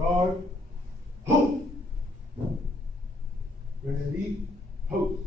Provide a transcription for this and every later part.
Guard. Halt. Ready. Halt.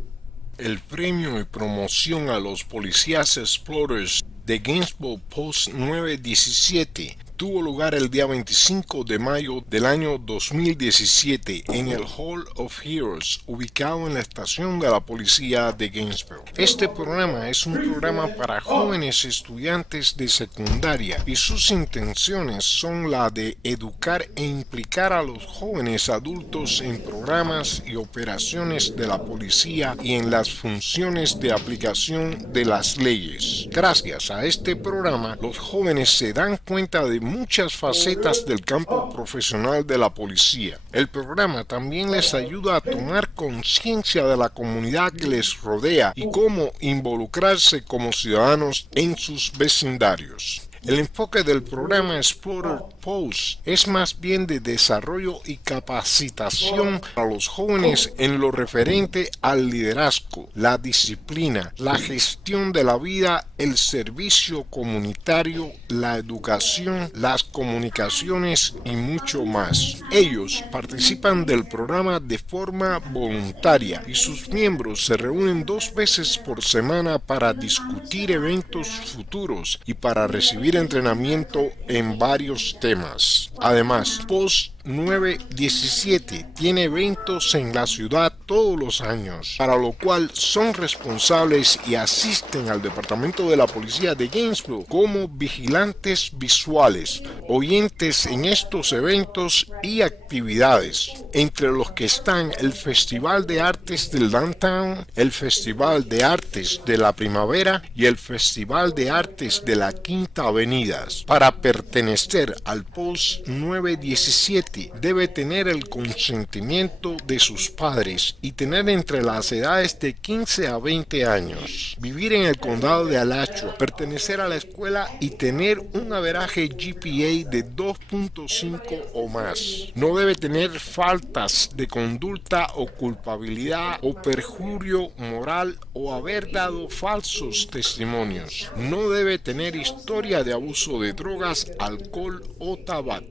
El premio y promoción a los policías Exploradores de Gainesville Post 917 tuvo lugar el día 25 de mayo del año 2017 en el Hall of Heroes, ubicado en la estación de la policía de Gainesville. Este programa es un programa para jóvenes estudiantes de secundaria y sus intenciones son la de educar e implicar a los jóvenes adultos en programas y operaciones de la policía y en las funciones de aplicación de las leyes. Gracias a este programa, los jóvenes se dan cuenta de muchas facetas del campo profesional de la policía. El programa también les ayuda a tomar conciencia de la comunidad que les rodea y cómo involucrarse como ciudadanos en sus vecindarios. El enfoque del programa Explorer Post es más bien de desarrollo y capacitación a los jóvenes en lo referente al liderazgo, la disciplina, la gestión de la vida, el servicio comunitario, la educación, las comunicaciones y mucho más. Ellos participan del programa de forma voluntaria y sus miembros se reúnen 2 veces por semana para discutir eventos futuros y para recibir entrenamiento en varios temas. Además, Post 917 tiene eventos en la ciudad todos los años, para lo cual son responsables y asisten al departamento de la policía de Gainesville como vigilantes visuales, oyentes en estos eventos y actividades, entre los que están el Festival de Artes del Downtown, el Festival de Artes de la Primavera y el Festival de Artes de la Quinta Avenida. Para pertenecer al Post 917 debe tener el consentimiento de sus padres y tener entre las edades de 15 a 20 años, vivir en el condado de Alachua, pertenecer a la escuela y tener un averaje GPA de 2.5 o más. No debe tener faltas de conducta o culpabilidad o perjurio moral o haber dado falsos testimonios. No debe tener historia de abuso de drogas, alcohol o tabaco.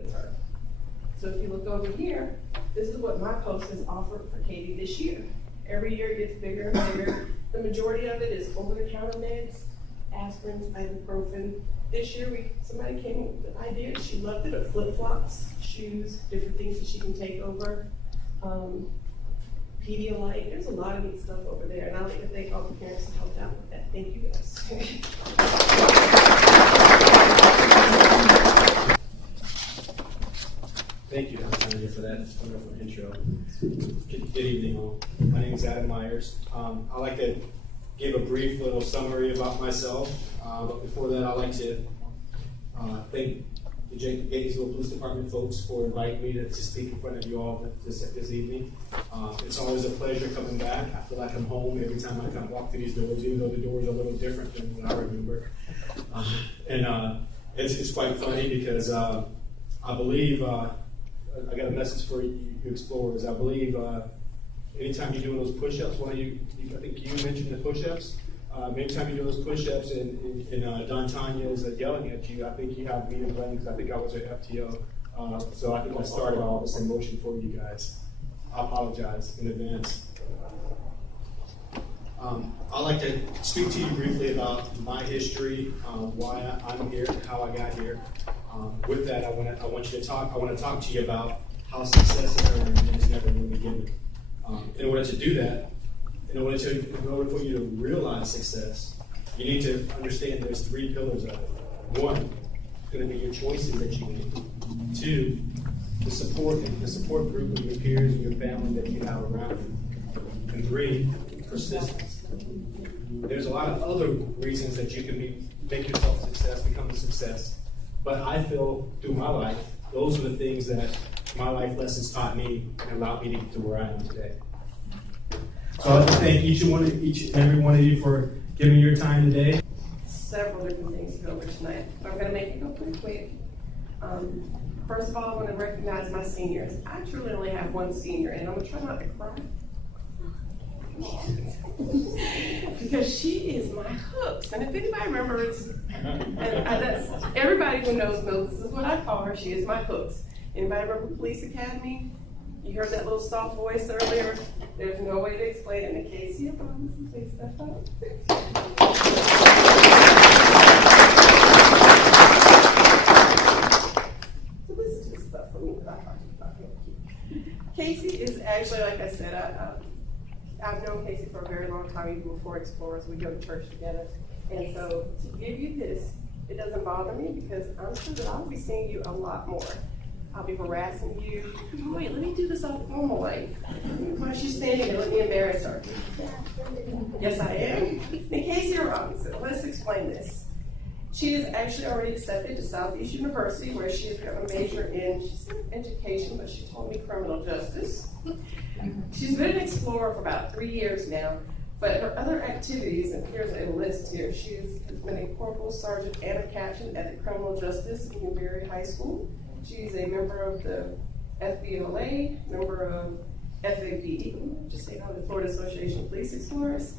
So if you look over here, this is what my post has offered for Katie this year. Every year it gets bigger and bigger. The majority of it is over-the-counter meds, aspirins, ibuprofen. This year somebody came with an idea. She loved it, of flip-flops, shoes, different things that she can take over. Pedialyte, there's a lot of neat stuff over there, and I'd like to thank all the parents who helped out with that. Thank you guys. Thank you, Dr. Tanya, for that wonderful intro. Good evening, all. My name is Adam Myers. I'd like to give a brief little summary about myself, but before that, I'd like to thank the Gainesville Police Department folks for inviting me to speak in front of you all this evening. It's always a pleasure coming back. I feel like I'm home every time I come walk through these doors, even though the doors are a little different than what I remember. It's quite funny because I believe I got a message for you explorers. I believe anytime you're doing those push-ups, I think you mentioned the push-ups. Anytime you do those push-ups and Don Tanya is yelling at you, I think you have me in blame because I think I was at FTO. So I think I started all this emotion for you guys. I apologize in advance. I'd like to speak to you briefly about my history, why I'm here, how I got here. With that, I want to talk to you about how success is earned and is never really given. In order to do that, in order for you to realize success, you need to understand there's 3 pillars of it. 1, it's going to be your choices that you make. 2, the support group of your peers and your family that you have around you. And 3, persistence. There's a lot of other reasons that you can make yourself a success, become a success. But I feel through my life, those are the things that my life lessons taught me and allowed me to get to where I am today. So I'd like to thank each and every one of you for giving your time today. Several different things to go over tonight, but I'm going to make it go pretty quick. First of all, I want to recognize my seniors. I truly only have 1 senior, and I'm going to try not to cry. Because she is my hooks. And if anybody remembers, everybody who knows this is what I call her. She is my hooks. Anybody remember Police Academy? You heard that little soft voice earlier? There's no way to explain it. And Casey, I promise you, please step up. So this is just stuff for me that I talked about. Casey is actually, like I said, I've known Casey for a very long time, even before Explorers. We go to church together. And so to give you this, it doesn't bother me because I'm sure that I'll be seeing you a lot more. I'll be harassing you. Wait, let me do this all formal way. Why is she standing there? Let me embarrass her. Yes, I am. And Casey Robinson, let's explain this. She is actually already accepted to Southeast University, where she is going to major in, she said education, but she told me criminal justice. She's been an explorer for about 3 years now, but her other activities, and here's a list here, she has been a corporal, sergeant, and a captain at the Criminal Justice in Newberry High School. She's a member of the FBLA, member of FAPE, just say on the Florida Association of Police Explorers.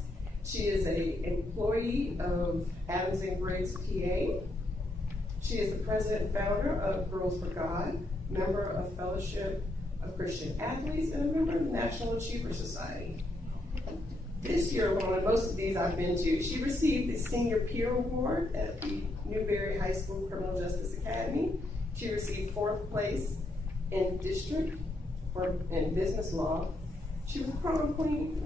She is an employee of Adams and Briggs, PA. She is the president and founder of Girls for God, member of Fellowship of Christian Athletes, and a member of the National Achiever Society. This year, along with most of these I've been to, she received the Senior Peer Award at the Newberry High School Criminal Justice Academy. She received 4th place in district or in business law. She was prom queen.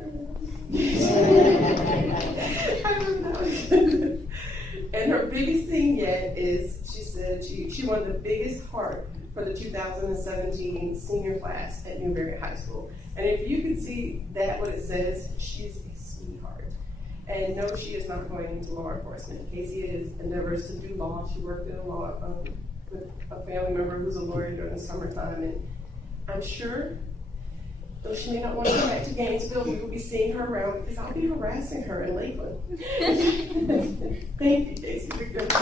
I don't know. And her biggest thing yet is she said she won the biggest heart for the 2017 senior class at Newberry High School. And if you can see that, what it says, she's a sweetheart. And no, she is not going into law enforcement. Casey endeavors to do law. She worked in a law with a family member who's a lawyer during the summertime. And I'm sure, though she may not want to go back to Gainesville, we will be seeing her around because I'll be harassing her in Lakeland. Thank you, Casey. You're good.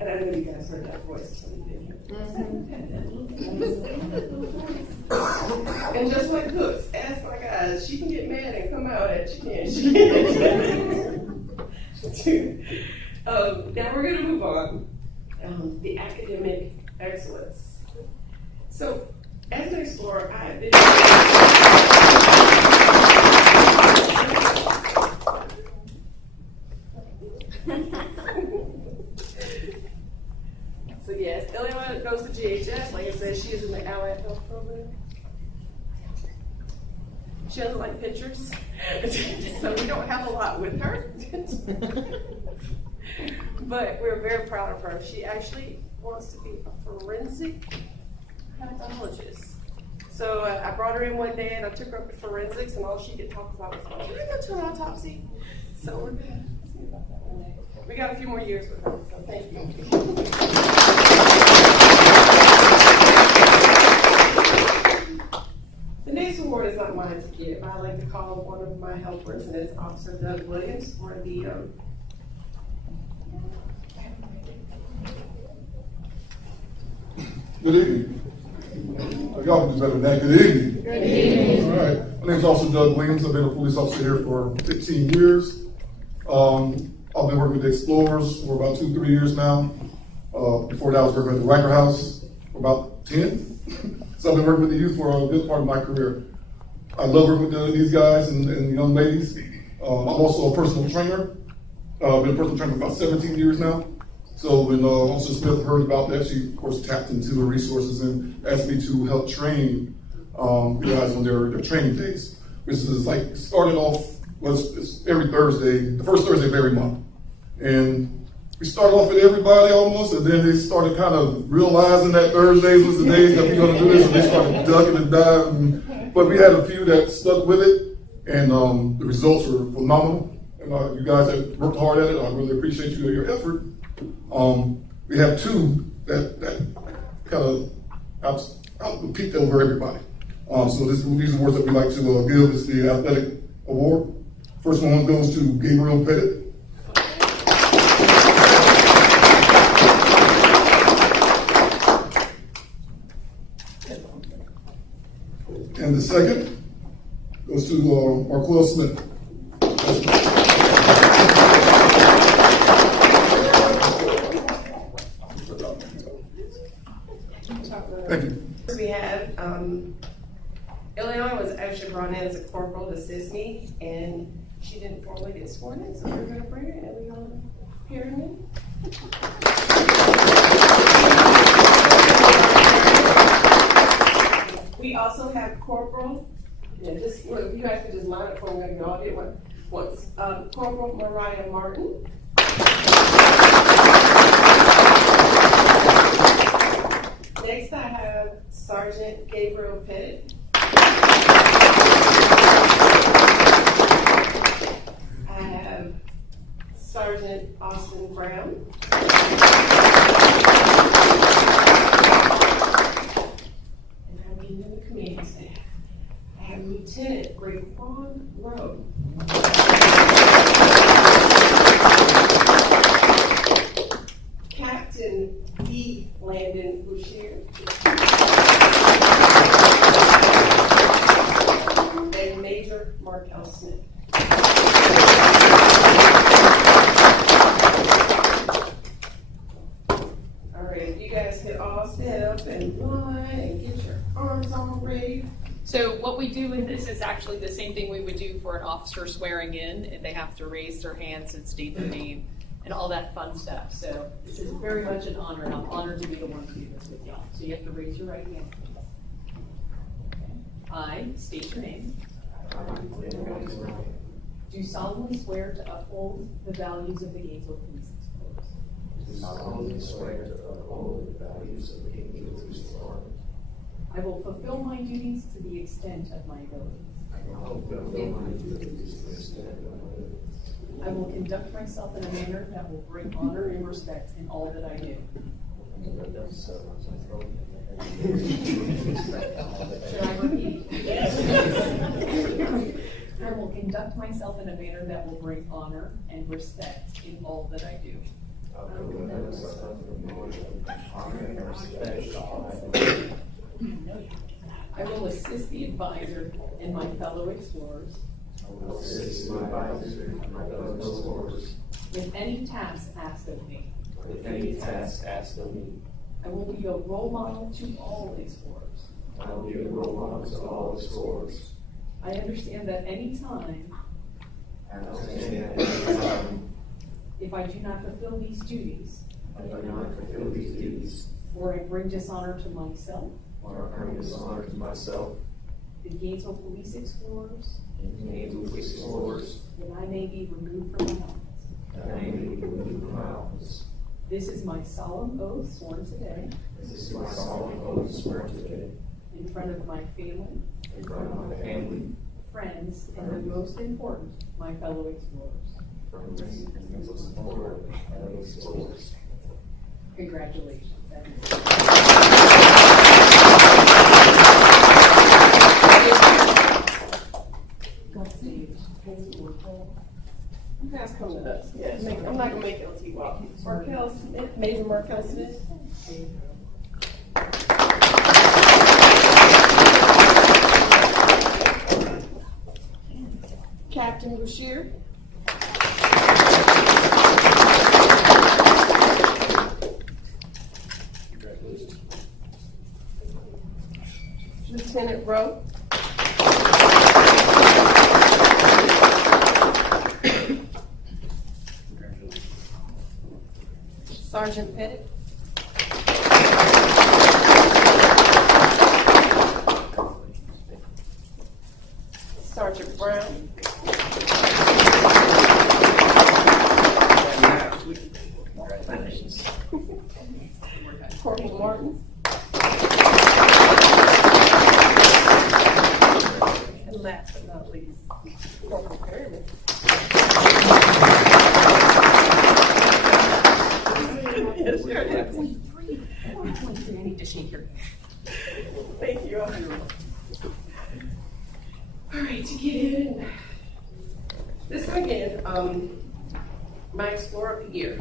And I know you guys heard that voice. So you did hear it. And just like Hooks, ask my guys, she can get mad and come out at you, can't she? Now we're going to move on. The academic excellence. So, as an explorer, I have been. So yes, Eliana goes to GHS. Like I said, she is in the Allied Health Program. She doesn't like pictures, so we don't have a lot with her. But we're very proud of her. She actually wants to be a forensic pathologist. So I brought her in one day and I took her up to forensics, and all she could talk about was, "Can I go to an autopsy?" So we're gonna see about that one day. We got a few more years with her, so thank you. The next award is not mine to give. I like to call one of my helpers, and it's Officer Doug Williams for the Good evening. Y'all can do better than that. Good evening. Good evening. All right. My name is Officer Doug Williams. I've been a police officer here for 15 years. I've been working with the Explorers for about 2-3 years now. Before that, I was working at the Riker House for about 10. So I've been working with the youth for a good part of my career. I love working with these guys and young ladies. I'm also a personal trainer. I've been a personal trainer for about 17 years now. So when Officer Smith heard about that, she of course tapped into the resources and asked me to help train the guys on their training days, which is like started off it's every Thursday, the first Thursday of every month. And we started off with everybody almost, and then they started kind of realizing that Thursdays was the days that we're going to do this, and they started ducking and diving. But we had a few that stuck with it, and the results were phenomenal. And you guys have worked hard at it. I really appreciate your effort. We have 2 that kind of peaked over everybody. So these awards that we like to give is the athletic award. First one goes to Gabriel Pettit. And the second goes to Marquel Smith. That's have, Ileana was actually brought in as a corporal to assist me, and she didn't formally get sworn in, so we're gonna bring her, Ileana Perryman. We also have Corporal, just look, you guys can just line up for me, we all did one once. Corporal Mariah Martin. Next I have Sergeant Gabriel Pettit. I have Sergeant Austin Brown. And I'm getting in the command staff. I have Lieutenant Raekwon Rowe. Captain E. Landon Boucher. And Major Markel Smith. All right, you guys can all stand up and line and get your arms all ready. So what we do with this is actually the same thing we would do for an officer swearing in, and they have to raise their hands and state their name and all that fun stuff. So this is very much an honor, and I'm honored to be the one to do this with y'all. So you have to raise your right hand. I state your name. Do solemnly swear to uphold the values of the Gainesville Police Exploraders. Do solemnly swear to uphold the values of the Gainesville Police Department. I will fulfill my duties to the extent of my abilities. I will fulfill my duties to the extent of my abilities. I will conduct myself in a manner that will bring honor and respect in all that I do. Should I repeat? I will conduct myself in a manner that will bring honor and respect in all that I do. I will assist the advisor and my fellow explorers with any task asked of me. I will be a role model to all explorers. I understand that any time, if I do not fulfill these duties, or I bring dishonor to myself, the Gainesville Police Explorers, that I may be removed from my office. This is my solemn oath sworn today. In front of my family, friends, and the most important, my fellow explorers. Congratulations. You guys come to us. Yeah, I'm not gonna make LT walk. Markel Smith, Major Markel Smith. Captain Boucher. Lieutenant Rowe. Sergeant Pettit. Sergeant Brown. Corporal Martin. And last but not least, Corporal Perryman. Yes, sure. I need to shake your hand. Thank you. All right, to get in. This weekend, my Explorer of the Year.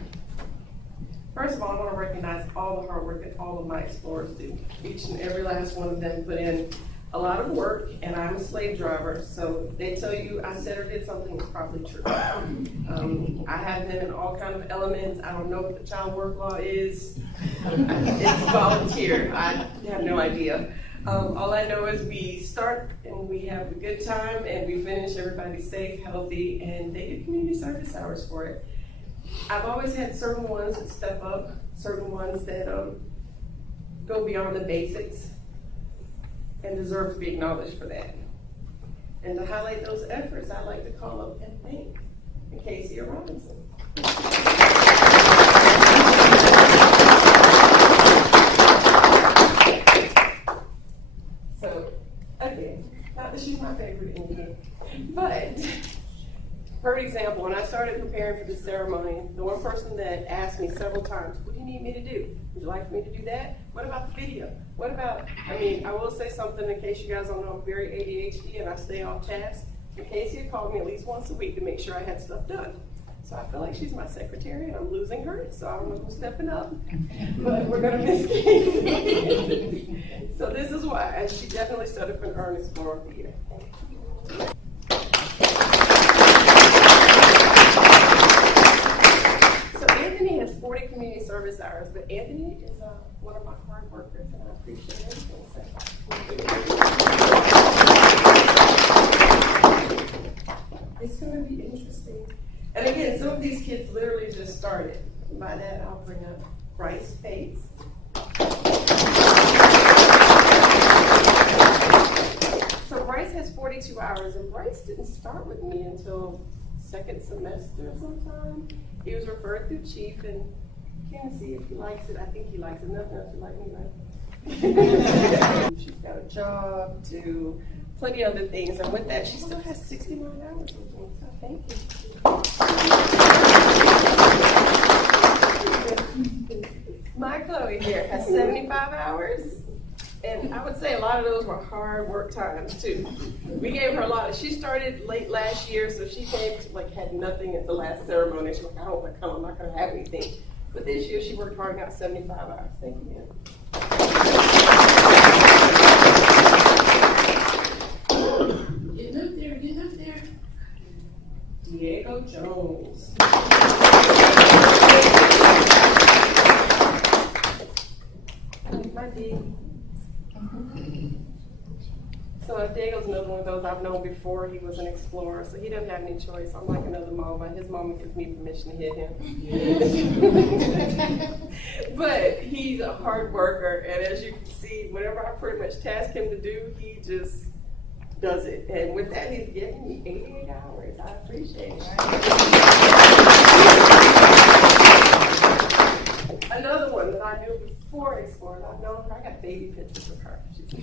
First of all, I want to recognize all the hard work that all of my explorers do. Each and every last one of them put in a lot of work, and I'm a slave driver, so they tell you I said or did something that's probably true. I have them in all kinds of elements. I don't know what the child work law is. It's volunteer. I have no idea. All I know is we start and we have a good time and we finish, everybody's safe, healthy, and they get community service hours for it. I've always had certain ones that step up, certain ones that go beyond the basics and deserve to be acknowledged for that. And to highlight those efforts, I'd like to call up and thank Casey Robinson. So, again, not that she's my favorite Indian, but for example, when I started preparing for the ceremony, the one person that asked me several times, what do you need me to do? Would you like me to do that? What about the video? What about, I will say something in case you guys don't know, I'm very ADHD and I stay off task. And Casey had called me at least once a week to make sure I had stuff done. So I feel like she's my secretary and I'm losing her, so I don't know who's stepping up, but we're gonna miss Casey. So this is why, and she definitely stood up and earned Explorer of the Year. So Anthony has 40 community service hours, but Anthony is one of my hard workers and I appreciate everything. It's gonna be interesting. And again, some of these kids literally just started. By that, I'll bring up Bryce Bates. So Bryce has 42 hours, and Bryce didn't start with me until second semester sometime. He was referred through Chief, and can't see if he likes it. I think he likes it. Nothing else you like me, right? She's got a job, to plenty of other things, and with that, she still has 69 hours with me. So thank you. My Chloe here has 75 hours, and I would say a lot of those were hard work times too. We gave her a lot. She started late last year, so she came had nothing at the last ceremony. She's like, I don't want to come. I'm not going to have anything. But this year she worked hard and got 75 hours. Thank you, ma'am. Getting up there. Diego Jones. My D. So Diego's another one of those I've known before. He was an explorer, so he doesn't have any choice. I'm like another mama. His mama gives me permission to hit him. But he's a hard worker, and as you can see, whatever I pretty much task him to do, he just does it. And with that, he's giving me 88 hours. I appreciate it. Another one that I knew before Explorer, I've known her. I got baby pictures of her. She's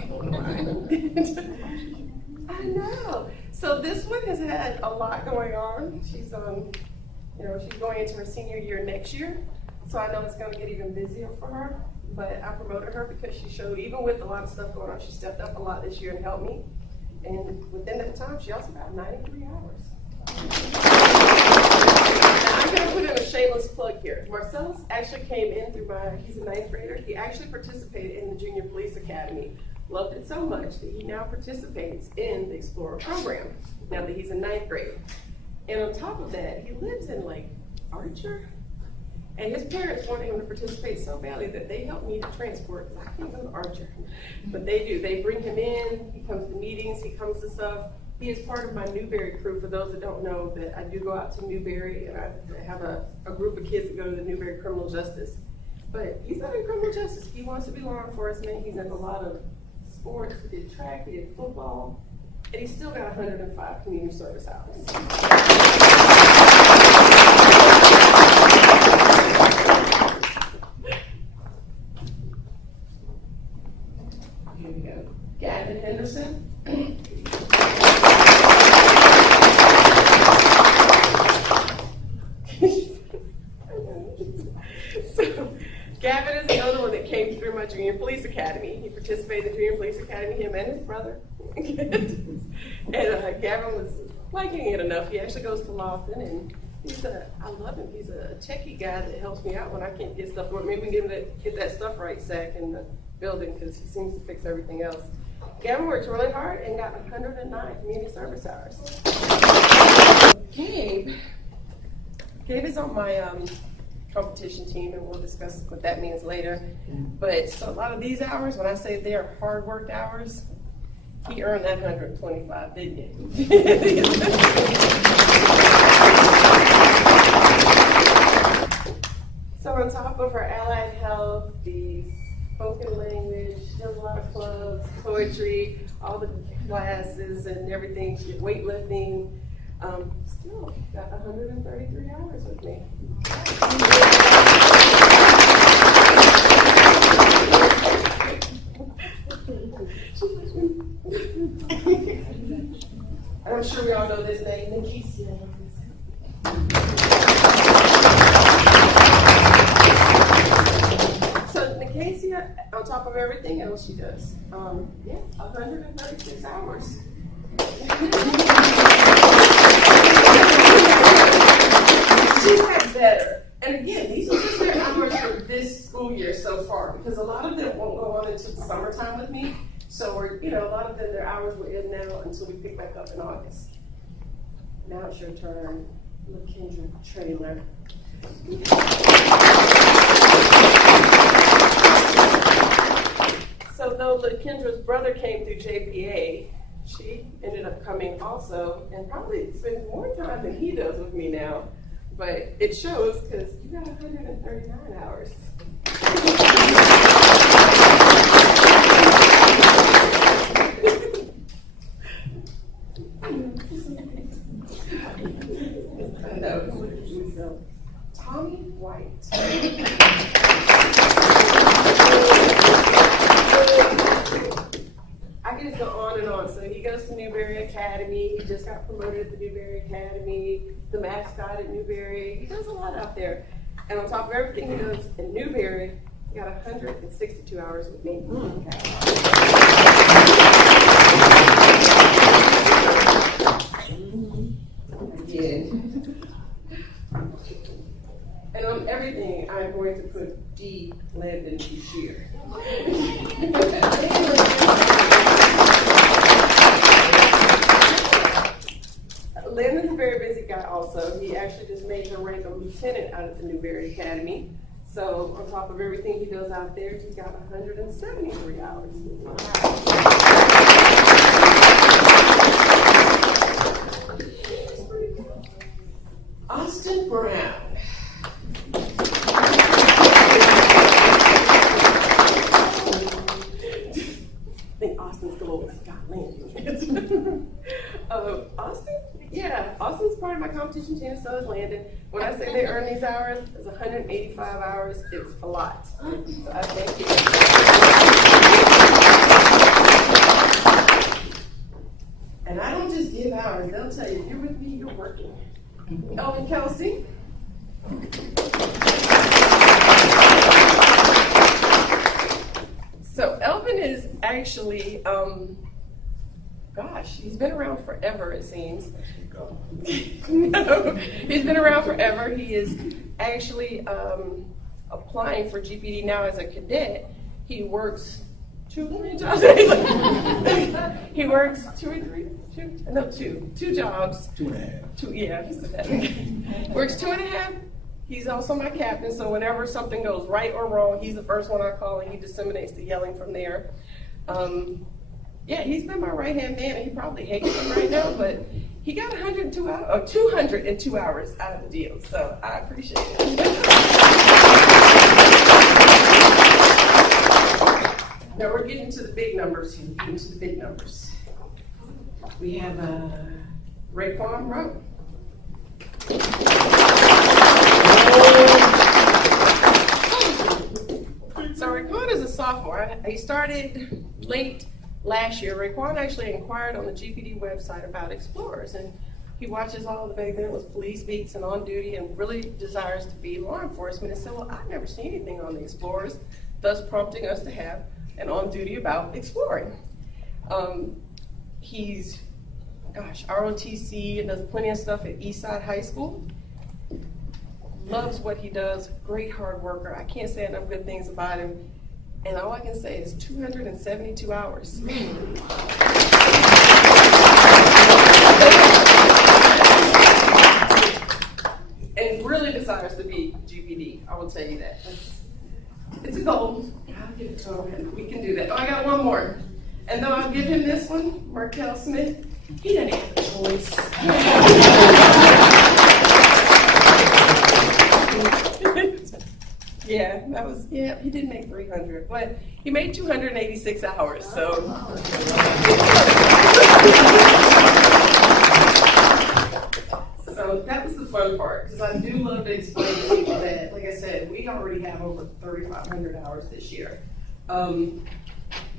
I know. So this one has had a lot going on. She's she's going into her senior year next year. So I know it's going to get even busier for her. But I promoted her because she showed, even with a lot of stuff going on, she stepped up a lot this year and helped me. And within that time, she also got 93 hours. Now, I'm going to put in a shameless plug here. Marcellus actually came in through he's a 9th grader. He actually participated in the Junior Police Academy. Loved it so much that he now participates in the Explorer program, now that he's a 9th grader. And on top of that, he lives in Archer. And his parents wanted him to participate so badly that they helped me to transport, because I can't go to Archer. But they do. They bring him in, he comes to meetings, he comes to stuff. He is part of my Newberry crew. For those that don't know, that I do go out to Newberry, and I have a group of kids that go to the Newberry Criminal Justice. But he's not in criminal justice. He wants to be law enforcement. He's in a lot of sports. He did track, he did football, and he's still got 105 community service hours. Here we go. Gavin Henderson. So, Gavin is another one that came through my Junior Police Academy. He participated in the Junior Police Academy, him and his brother. And Gavin was liking it enough. He actually goes to Lawton, and I love him. He's a techie guy that helps me out when I can't get stuff. Maybe we can get that stuff right sack in the building, because he seems to fix everything else. Gavin works really hard and got 109 community service hours. Gabe is on my competition team, and we'll discuss what that means later. But so a lot of these hours, when I say they're hard worked hours, he earned that 125, didn't he? So on top of her allied health, the spoken language, she does a lot of clubs, poetry, all the classes and everything, she did weightlifting. Still got 133 hours with me. And I'm sure we all know this name, Nikesia. So Nikesia, on top of everything else she does, 136 hours. She's had better. And again, these are just their hours for this school year so far, because a lot of them won't go on into the summertime with me. So we're, a lot of them, their hours were in now until we pick back up in August. Now it's your turn, LaKendra Trailer. So though LaKendra's brother came through JPA, she ended up coming also, and probably spends more time than he does with me now. But it shows, because you got 139 hours. I know. So, Tommy White. I can just go on and on. So he goes to Newberry Academy. He just got promoted at the Newberry Academy, the mascot at Newberry. He does a lot out there. And on top of everything he does in Newberry, he got 162 hours with me. And on everything, I'm going to put D. Landon Bouchier. Landon's a very busy guy also. He actually just made her rank a lieutenant out of the Newberry Academy. So on top of everything he does out there, he's got 173 hours. Austin Brown. I think Austin's the lowest got Landon. Austin? Yeah, Austin's part of my competition team, so is Landon. When I say they earn these hours, it's 185 hours. It's a lot. So I thank you. And I don't just give hours. They'll tell you, if you're with me, you're working. Elvin Kelsey. So Elvin is actually, he's been around forever, it seems. No, he's been around forever. He is actually applying for GPD now as a cadet. He works two jobs. He works two jobs. 2.5. Two, yeah, he said that. Works 2.5. He's also my captain, so whenever something goes right or wrong, he's the first one I call, and he disseminates the yelling from there. Yeah, he's been my right-hand man, and he probably hates him right now, but he got 202 hours out of the deal, so I appreciate it. Now we're getting to the big numbers here. Getting to the big numbers. We have Raekwon Rowe. So Raekwon is a sophomore. He started late last year. Raekwon actually inquired on the GPD website about Explorers, and he watches all the back then it was police beats and on duty, and really desires to be law enforcement. And said, well, I've never seen anything on the Explorers, thus prompting us to have an on duty about exploring. He's, ROTC and does plenty of stuff at Eastside High School. Loves what he does, great hard worker. I can't say enough good things about him. And all I can say is 272 hours. And really desires to be GPD. So we can do that. Oh, I got one more. And though I'll give him this one, Markel Smith, he doesn't have a choice. Yeah, he did make 300, but he made 286 hours, so. So that was the fun part, because I do love to explain to people that, like I said, we already have over 3,500 hours this year. You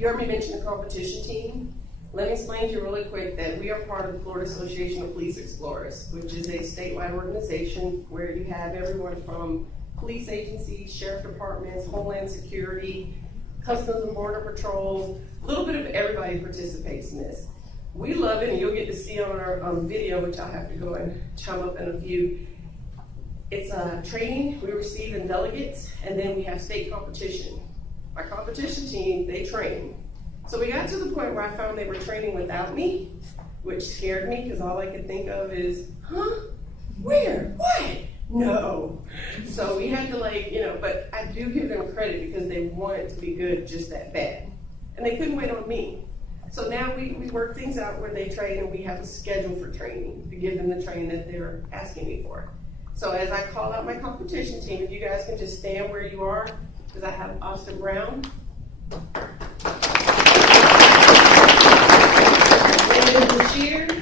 heard me mention the competition team. Let me explain to you really quick that we are part of the Florida Association of Police Explorers, which is a statewide organization where you have everyone from police agencies, sheriff departments, homeland security, customs and border patrol, a little bit of everybody participates in this. We love it, and you'll get to see on our video, which I'll have to go and chime up in a few. It's training, we receive in delegates, and then we have state competition. My competition team, they train. So we got to the point where I found they were training without me, which scared me, because all I could think of is, huh? Where? What? No. So we had to but I do give them credit because they wanted to be good just that bad. And they couldn't wait on me. So now we work things out where they train, and we have a schedule for training to give them the training that they're asking me for. So as I call out my competition team, if you guys can just stand where you are, because I have Austin Brown. Brandon Bashir.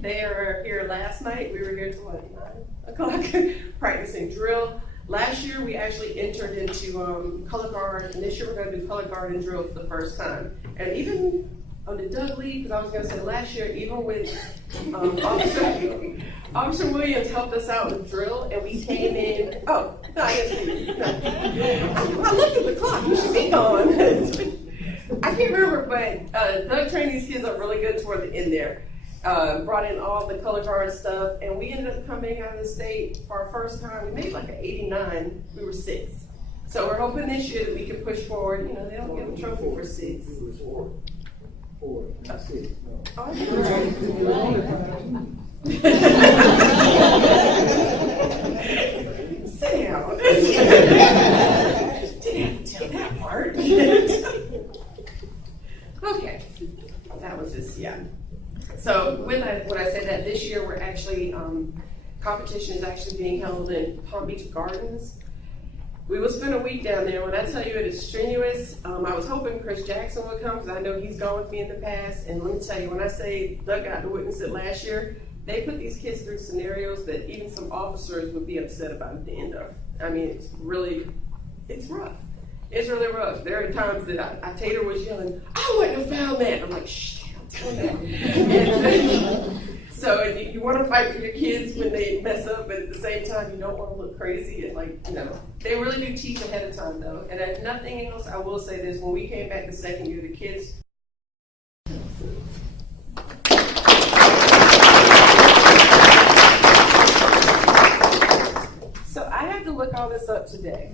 They are here last night. We were here till 9 o'clock practicing drill. Last year we actually entered into color guard, and this year we're going to do color guard and drill for the first time. And even under Doug Lee, because I was going to say last year, even with Officer Williams helped us out with drill, and we came in. Oh, no, I looked at the clock. You should be gone. I can't remember, but Doug trained these kids up really good toward the end there. Brought in all the color guard stuff, and we ended up coming out of the state for our first time. We made like an 89. We were 6. So we're hoping this year that we can push forward. You know, they don't give a trophy for 6. It was 4. 4, not 6. No. Oh, sit down. Didn't have to tell that part. Okay, that was just, yeah. So when I said that this year we're actually, competition is actually being held in Palm Beach Gardens. We will spend a week down there. When I tell you it is strenuous, I was hoping Chris Jackson would come because I know he's gone with me in the past. And let me tell you, when I say Doug got to witness it last year, they put these kids through scenarios that even some officers would be upset about at the end of. I mean, it's rough. It's really rough. There are times that Tater was yelling, I wouldn't have found that. I'm like, shh. So you want to fight for your kids when they mess up, but at the same time you don't want to look crazy. And they really do teach ahead of time though. And if nothing else, I will say this: when we came back the second year, the kids. So I had to look all this up today.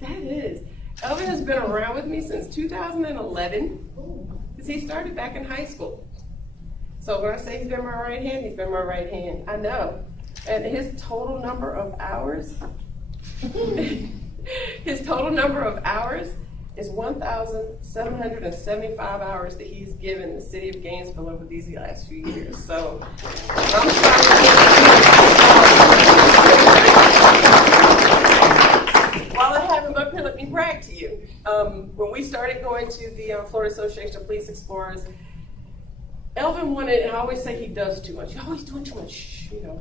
That is, Elvin has been around with me since 2011. He started back in high school. So when I say he's been my right hand, he's been my right hand. I know. And his total number of hours, is 1,775 hours that he's given the city of Gainesville over these last few years. So I'm while I have him up here, let me brag to you. When we started going to the Florida Association of Police Explorers, Elvin wanted, and I always say he does too much. You're always doing too much. You know,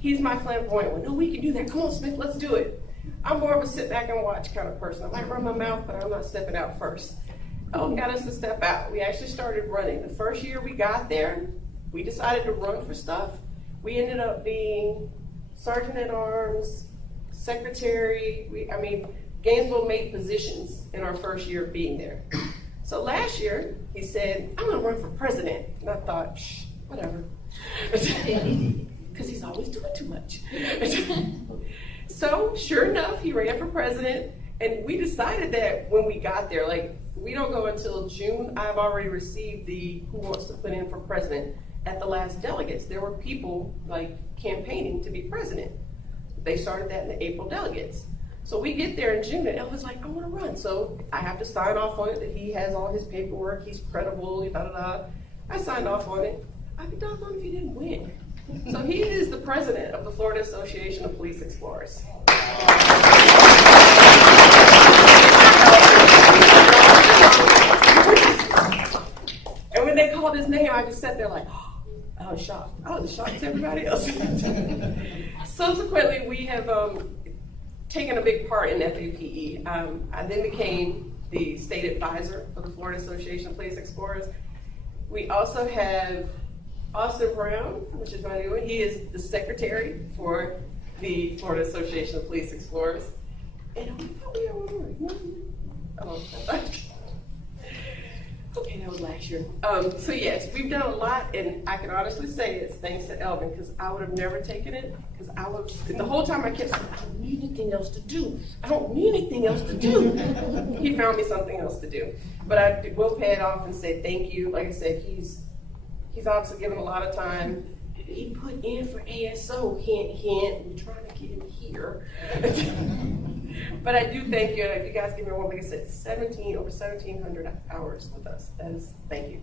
he's my flamboyant one. No, we can do that. Come on, Smith, let's do it. I'm more of a sit back and watch kind of person. I might run my mouth, but I'm not stepping out first. Elvin got us to step out. We actually started running. The first year we got there, we decided to run for stuff. We ended up being sergeant at arms, secretary. Gainesville made positions in our first year of being there. So last year, he said, I'm gonna run for president. And I thought, whatever. Because he's always doing too much. So sure enough, he ran for president. And we decided that when we got there, like, we don't go until June. I've already received the who wants to put in for president. At the last delegates, there were people like campaigning to be president. They started that in the April delegates. So we get there in June and Elvin's like, I want to run. So I have to sign off on it that he has all his paperwork, he's credible, da da da. I signed off on it. I'd be doggone if he didn't win. So he is the president of the Florida Association of Police Explorers. And when they called his name, I just sat there like, oh, I was shocked. I was as shocked as everybody else. Subsequently, we have taken a big part in FAPE. I then became the state advisor for the Florida Association of Police Explorers. We also have Austin Brown, which is my new one. He is the secretary for the Florida Association of Police Explorers. And okay, that was last year. So yes, we've done a lot, and I can honestly say it's thanks to Elvin, because I would have never taken it, because I was, the whole time I kept saying, I don't need anything else to do. I don't need anything else to do. He found me something else to do. But I will pay it off and say thank you. Like I said, he's obviously given a lot of time. He put in for ASO, hint, hint, we're trying to get him here. But I do thank you, and if you guys give me one, like I said, over 1,700 hours with us. That is, thank you.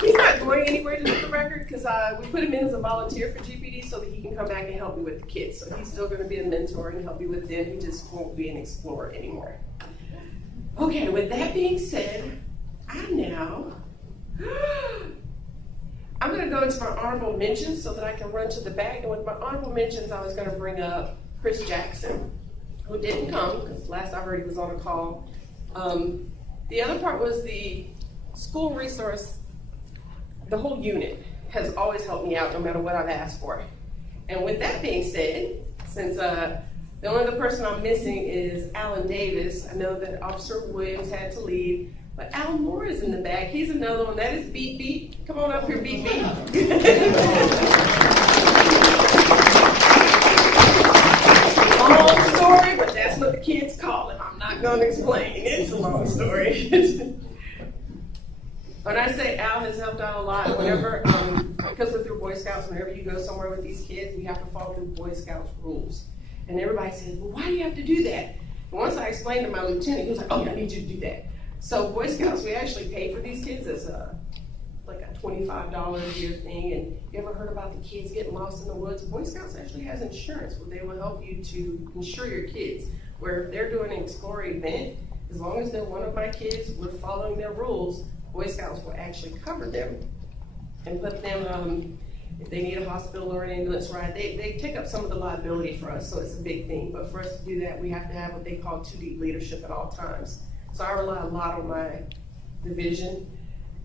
He's not going anywhere to do the record, because we put him in as a volunteer for GPD so that he can come back and help me with the kids. So he's still going to be a mentor and help me with them. He just won't be an explorer anymore. Okay, with that being said, I'm going to go into my honorable mentions so that I can run to the back. And with my honorable mentions, I was going to bring up Chris Jackson, who didn't come, because last I heard he was on a call. The other part was the school resource. The whole unit has always helped me out no matter what I've asked for. And with that being said, since the only other person I'm missing is Alan Davis, I know that Officer Williams had to leave, but Al Moore is in the back. He's another one. That is Beep Beep. Come on up here, Beep Beep. Long story, but that's what the kids call it. I'm not going to explain. It's a long story. When I say Al has helped out a lot, whenever, because we're through Boy Scouts, whenever you go somewhere with these kids, we have to follow the Boy Scouts rules. And everybody says, well, why do you have to do that? And once I explained to my lieutenant, he was like, oh, I need you to do that. So Boy Scouts, we actually pay for these kids as like a $25 a year thing. And you ever heard about the kids getting lost in the woods? Boy Scouts actually has insurance where they will help you to insure your kids. Where if they're doing an explorer event, as long as they're one of my kids, we're following their rules, Boy Scouts will actually cover them and put them, if they need a hospital or an ambulance ride, they take up some of the liability for us, so it's a big thing. But for us to do that, we have to have what they call 2-deep leadership at all times. So I rely a lot on my division.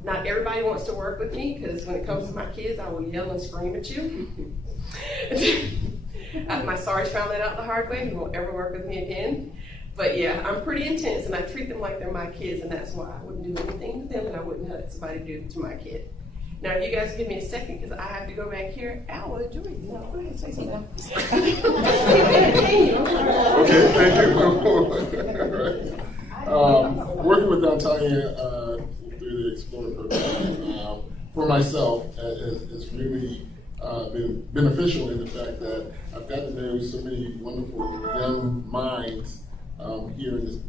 Not everybody wants to work with me, because when it comes to my kids, I will yell and scream at you. My Sarge found that out the hard way. He won't ever work with me again. But yeah, I'm pretty intense, and I treat them like they're my kids, and that's why I wouldn't do anything to them, and I wouldn't let somebody do it to my kid. Now, if you guys give me a second, because I have to go back here. Al, what did you read? No, go ahead and say something. Okay, thank you. Working with Tanya through the Explorer program, for myself, it's really been beneficial in the fact that I've got to know so many wonderful young minds here in this,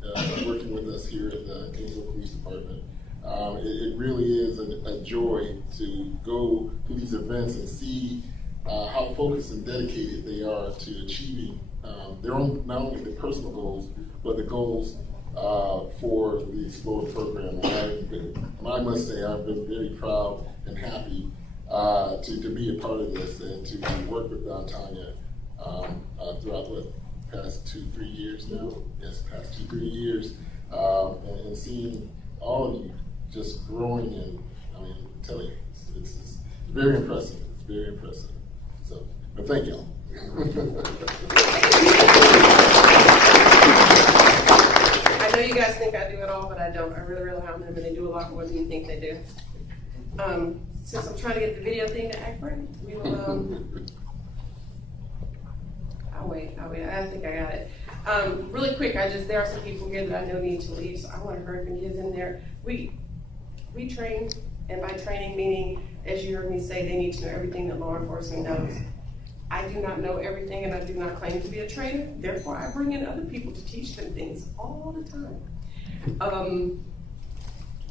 working with us here at the Gainesville Police Department. It really is a joy to go to these events and see how focused and dedicated they are to achieving their own, not only their personal goals, but the goals for the Explorer program. And I must say I've been very proud and happy to be a part of this and to work with Tanya throughout the past 2-3 years now. Yes, past 2-3 years, and seeing all of you just growing, and I mean, I'm telling you, it's very impressive. It's very impressive. So, but thank y'all. I know you guys think I do it all, but I don't. I really rely on them, and they do a lot more than you think they do. Since I'm trying to get the video thing to act right, we will, I'll wait. I think I got it. Really quick, there are some people here that I know need to leave, so I want to hurry some kids in there. We train, and by training meaning, as you heard me say, they need to know everything that law enforcement knows. I do not know everything, and I do not claim to be a trainer. Therefore, I bring in other people to teach them things all the time.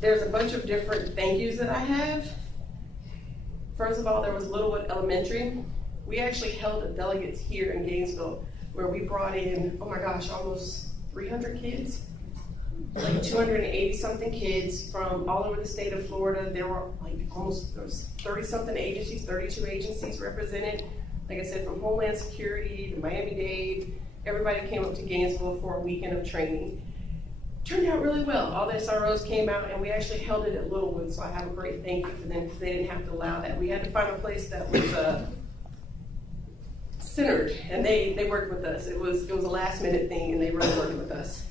There's a bunch of different thank yous that I have. First of all, there was Littlewood Elementary. We actually held a delegates here in Gainesville where we brought in, oh my gosh, almost 300 kids. Like 280 something kids from all over the state of Florida. There were there was 30 something agencies, 32 agencies represented. Like I said, from Homeland Security to Miami-Dade, everybody came up to Gainesville for a weekend of training. Turned out really well. All the SROs came out, and we actually held it at Littlewood, so I have a great thank you for them because they didn't have to allow that. We had to find a place that was centered, and they worked with us. It was a last minute thing, and they really worked with us.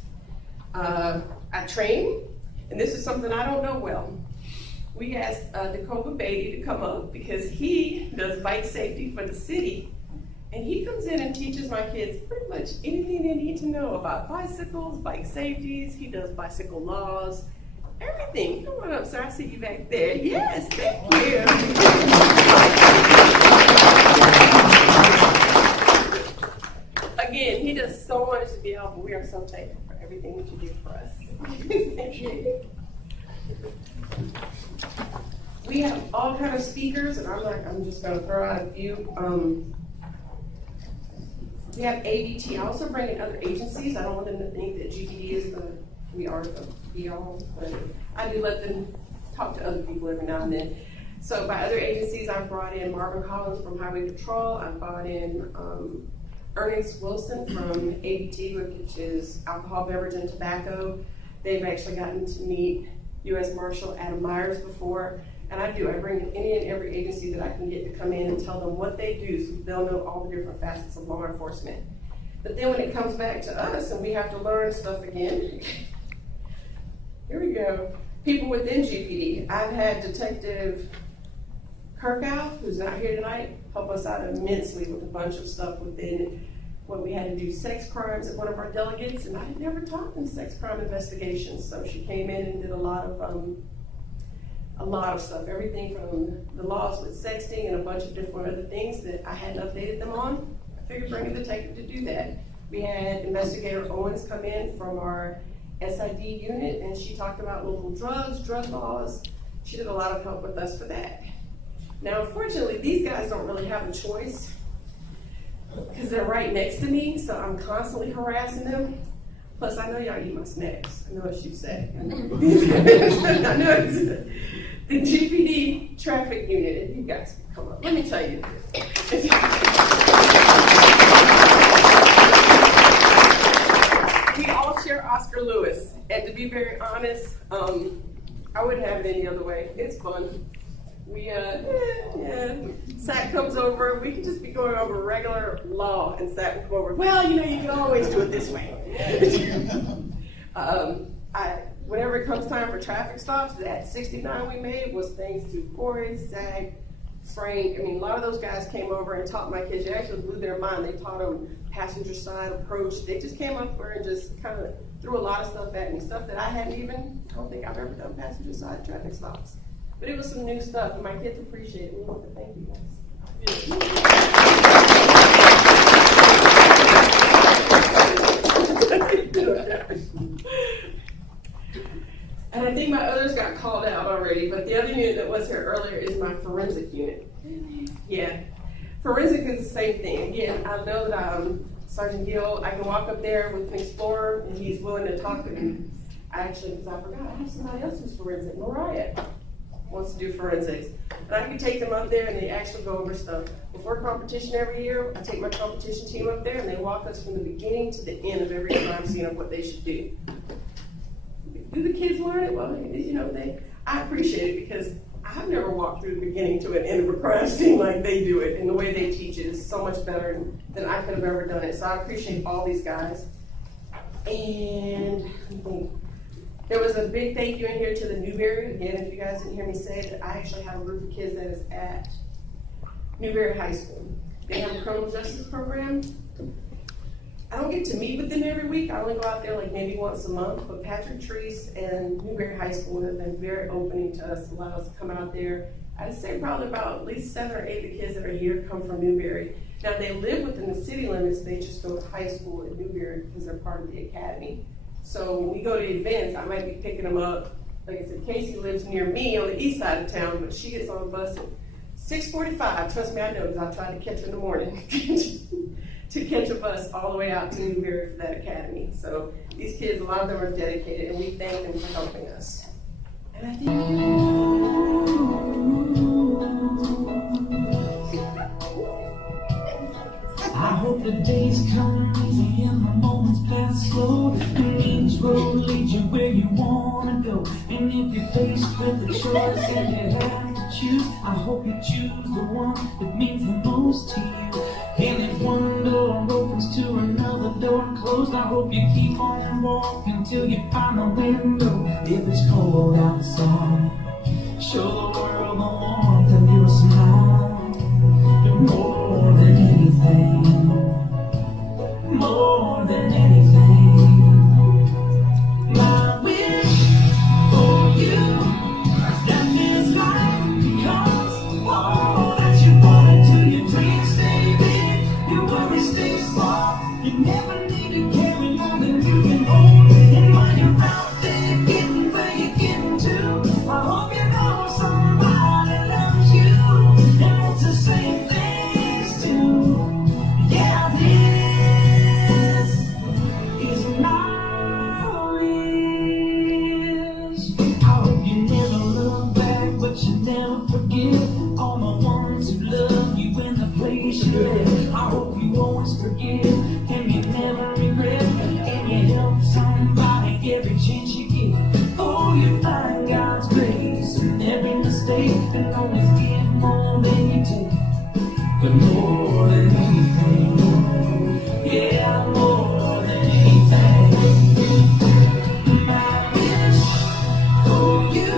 I train, and this is something I don't know well. We asked Dakota Beatty to come up because he does bike safety for the city, and he comes in and teaches my kids pretty much anything they need to know about bicycles, bike safeties. He does bicycle laws, everything. Come on up, sir. I see you back there. Yes, thank you. Again, he does so much to be helpful. We are so thankful for everything that you do for us. Thank you. We have all kind of speakers, and I'm just going to throw out a few. We have ABT. I also bring in other agencies. I don't want them to think that GPD is we are the be-all, but I do let them talk to other people every now and then. So by other agencies, I've brought in Marvin Collins from Highway Patrol. I've brought in Ernest Wilson from ABT, which is Alcohol, Beverage, and Tobacco. They've actually gotten to meet U.S. Marshal Adam Myers before. And I bring in any and every agency that I can get to come in and tell them what they do so they'll know all the different facets of law enforcement. But then when it comes back to us and we have to learn stuff again, here we go. People within GPD. I've had Detective Kirkow, who's not here tonight, help us out immensely with a bunch of stuff within when we had to do sex crimes at one of our delegates, and I had never taught them sex crime investigations. So she came in and did a lot of stuff, everything from the laws with sexting and a bunch of different other things that I hadn't updated them on. I figured bring a detective to do that. We had Investigator Owens come in from our SID unit, and she talked about local drugs, drug laws. She did a lot of help with us for that. Now, unfortunately, these guys don't really have a choice because they're right next to me, so I'm constantly harassing them. Plus, I know y'all eat my snacks. I know what you say. I know it's the GPD traffic unit. If you guys can come up, let me tell you this. We all share Oscar Lewis, and to be very honest, I wouldn't have it any other way. It's fun. We, Sat comes over, we can just be going over regular law, and Sat will come over, well, you can always do it this way. Whenever it comes time for traffic stops, that 69 we made was thanks to Corey, Zach, Frank. A lot of those guys came over and taught my kids. It actually blew their mind. They taught them passenger side approach. They just came up there and just kind of threw a lot of stuff at me, stuff that I don't think I've ever done passenger side traffic stops. But it was some new stuff, and my kids appreciate it. We want to thank you guys. And I think my others got called out already, but the other unit that was here earlier is my forensic unit. Yeah, forensic is the same thing. Again, I know that Sergeant Gill, I can walk up there with an Explorer, and he's willing to talk to me. Because I forgot, I have somebody else who's forensic, Mariah wants to do forensics. And I can take them up there and they actually go over stuff. Before competition every year, I take my competition team up there and they walk us from the beginning to the end of every crime scene of what they should do. Do the kids learn it? Well, I appreciate it because I I've never walked through the beginning to an end of a crime scene like they do it, and the way they teach it is so much better than I could have ever done it. So I appreciate all these guys. And there was a big thank you in here to the Newberry. Again, if you guys didn't hear me say it, I actually have a group of kids that is at Newberry High School. They have a criminal justice program. I don't get to meet with them every week. I only go out there like maybe once a month. But Patrick Treese and Newberry High School have been very opening to us, allow us to come out there. I'd say probably about at least 7 or 8 of the kids that are here come from Newberry. Now they live within the city limits. They just go to high school at Newberry because they're part of the academy. So when we go to events, I might be picking them up. Like I said, Casey lives near me on the east side of town, but she gets on the bus at 6:45. Trust me, I know, because I try to catch her in the morning to catch a bus all the way out to Newberry for that academy. So these kids, a lot of them are dedicated, and we thank them for helping us. And I think I hope the days come easy and the moments pass slow. And each road leads you where you wanna go. And if you're faced with a choice and you have to choose, I hope you choose the one that means the most to you. And if one door opens to another door closed, I hope you keep on walking till you find the window. If it's cold outside, show the world the warmth of your smile. You're more than anything. More than anything, my wish for you that this life becomes all that you wanted to. Your dreams stay big, your worries stay small. You never need to carry more than you can hold. And while you're out there getting where you're getting to, I hope you know somebody loves you and wants the same things too. Yeah, all the ones who love you in the place you live. I hope you always forgive and you never regret. And you help somebody every chance you get. Oh, you find God's grace in every mistake and always give more than you take. But more than anything, yeah, more than anything, my wish for you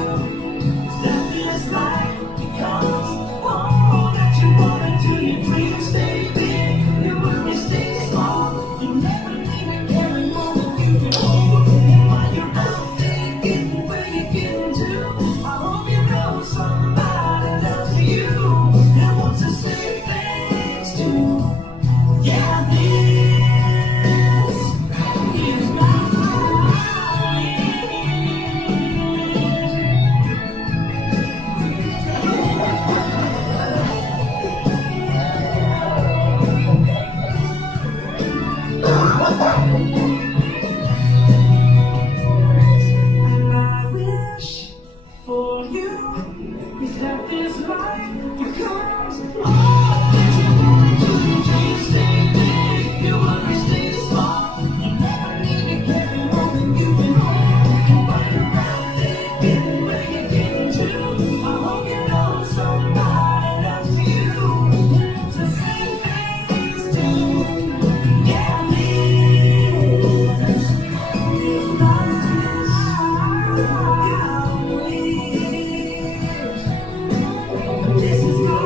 is that this life all that you wanted to. Your dreams stay big, your worries stay small. You never need to carry more than you can hold. And while you're out there getting where you're getting to, I hope you know somebody loves you and wants to say thanks to. Yeah, this is my My wish for you is that this life becomes all that you want to. Your dreams stay big, your worries stay small. You never need to carry more than you can hold. And while you're out there getting where you're getting to, I hope you know somebody loves you and wants to say thanks to. Yeah, this is my this is my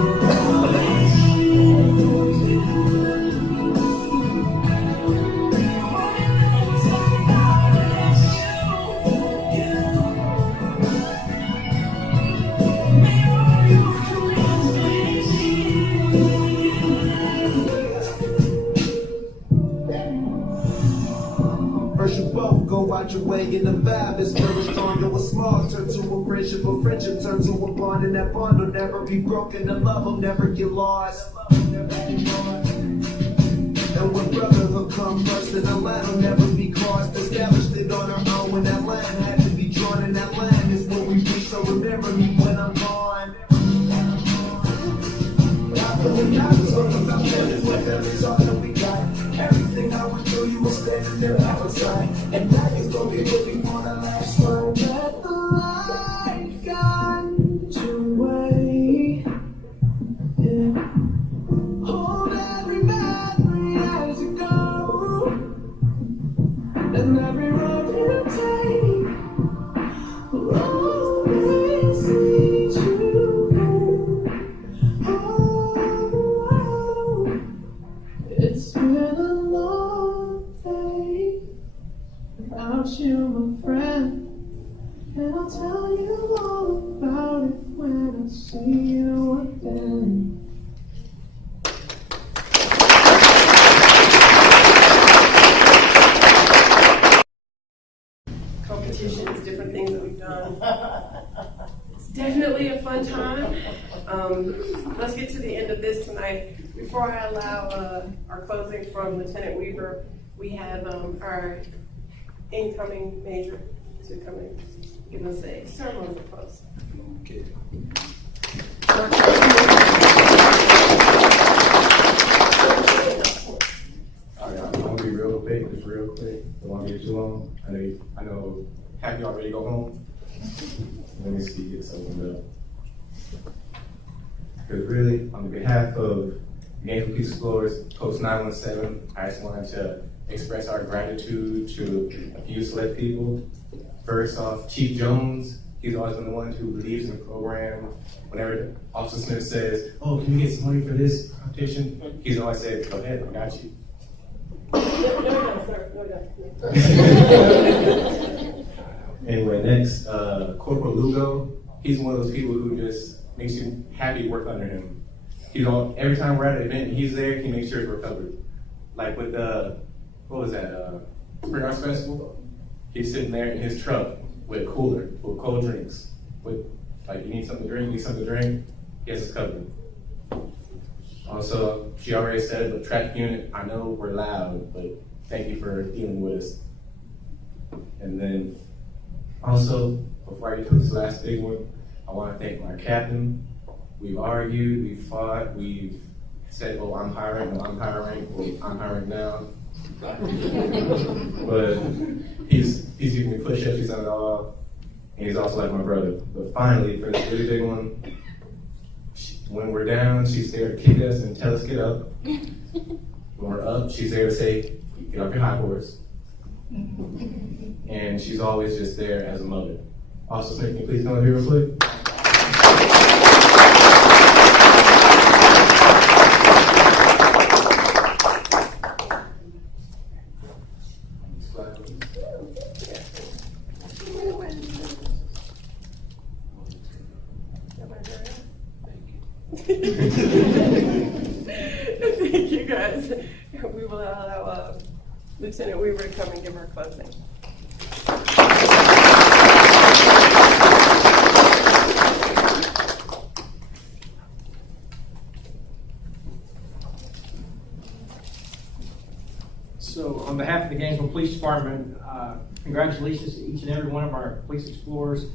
First you both go out your way and the vibe is very strong. Though a small turn to a friendship turn to a bond, and that bond will never be broken. The love will never get lost. And when brotherhood come first, then the line will never be crossed. Established it on our own when that line had to be drawn, and that line is what we reach. So remember me when I'm gone. When I was talking about feelings, what feelings all that we got. Everything I went through, you were standing there outside. And now you're gonna be looking for the last one. Let the light guide to take you home. Oh, it's been a long day without you, my friend, and I'll tell you all about it when I see you again. Competitions, different things that we've done. It's definitely a fun time. Let's get to the end of this tonight. Before I allow our closing from Lieutenant Weaver, we have our incoming major to come and give us a ceremonial close. Okay. I'm gonna be real quick, just real quick. Don't want to get too long. I know half of y'all ready to go home. Let me see, get this opened up. Because really, on behalf of Gainesville Police Explorers, Post 917, I just wanted to express our gratitude to a few select people. First off, Chief Jones. He's always been the one who believes in the program. Whenever Officer Smith says, "Oh, can we get some money for this competition?" He's always said, "Go ahead, I got you." Anyway, next, Corporal Lugo. He's one of those people who just makes you happy to work under him. Every time we're at an event and he's there, he makes sure we're covered. Like with what was that, Spring Arts Festival? He's sitting there in his truck with a cooler full of cold drinks. With, like, you need something to drink, he has us covered. Also, she already said, but traffic unit, I know we're loud, but thank you for dealing with us. And then, also, before I get to this last big one, I want to thank my captain. We've argued, we've fought, we've said, "Oh, I'm hiring," "No, I'm hiring," "Well, I'm hiring now." But he's giving me push-ups, he's done it all, and he's also like my brother. But finally, for this really big one, when we're down, she's there to kick us and tell us get up. When we're up, she's there to say, "Get off your high horse." And she's always just there as a mother. Officer Smith, can you please come up here real quick? Thank you, guys. We will allow Lieutenant Weaver to come and give her closing. So on behalf of the Gainesville Police Department, congratulations to each and every one of our police explorers.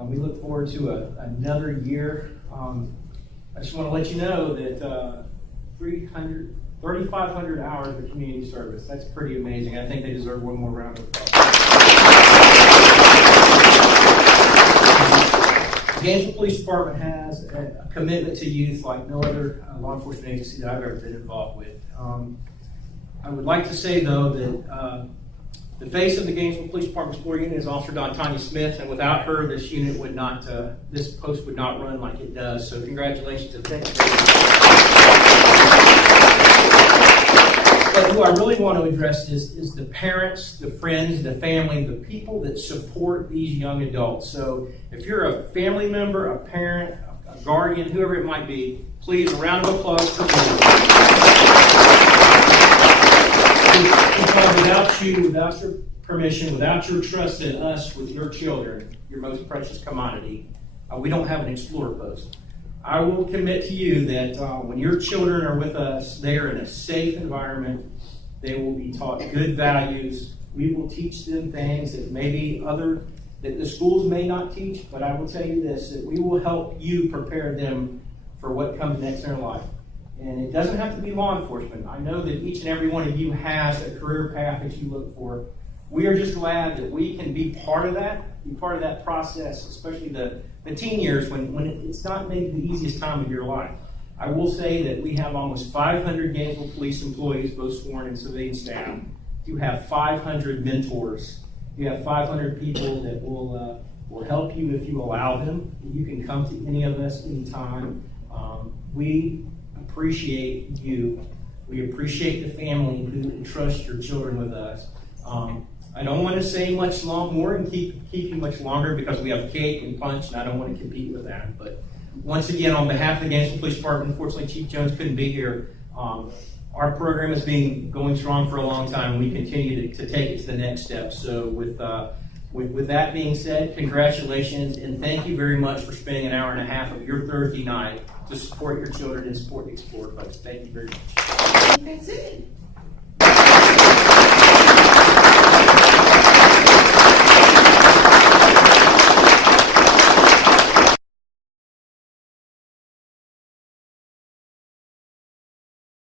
We look forward to another year. I just want to let you know that 3,500 hours of community service. That's pretty amazing. I think they deserve one more round of applause. The Gainesville Police Department has a commitment to youth like no other law enforcement agency that I've ever been involved with. I would like to say, though, that the face of the Gainesville Police Department Explorer Unit is Officer Tanya Smith, and without her, this unit would not, this post would not run like it does. So congratulations and thank you. But who I really want to address is the parents, the friends, the family, the people that support these young adults. So if you're a family member, a parent, a guardian, whoever it might be, please, a round of applause for them. Because without you, without your permission, without your trust in us with your children, your most precious commodity, we don't have an Explorer post. I will commit to you that when your children are with us, they are in a safe environment. They will be taught good values. We will teach them things that that the schools may not teach, but I will tell you this, that we will help you prepare them for what comes next in their life. And it doesn't have to be law enforcement. I know that each and every one of you has a career path that you look for. We are just glad that we can be part of that process, especially the teen years when it's not maybe the easiest time of your life. I will say that we have almost 500 Gainesville police employees, both sworn and civilian staff. You have 500 mentors. You have 500 people that will will help you if you allow them. You can come to any of us anytime. We appreciate you. We appreciate the family who entrust your children with us. I don't want to say much more and keep you much longer because we have cake and punch, and I don't want to compete with that. But once again, on behalf of the Gainesville Police Department, unfortunately Chief Jones couldn't be here. Our program has been going strong for a long time, and we continue to take it to the next step. So with that being said, congratulations, and thank you very much for spending an hour and a half of your Thursday night to support your children and support the Explorer folks. Thank you very much. You can sit.